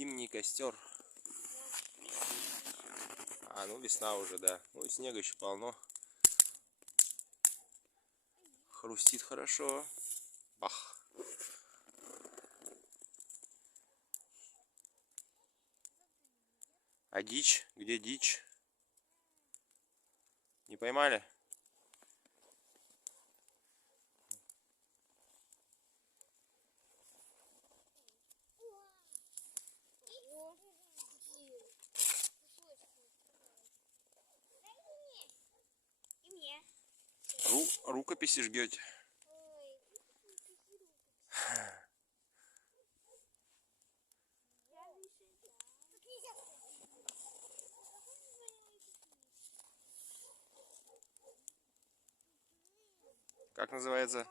Зимний костер. А, ну весна уже, да. Ну и снега еще полно. Хрустит хорошо. Бах. А дичь? Где дичь? Не поймали? Рукописи жгете? Как называется?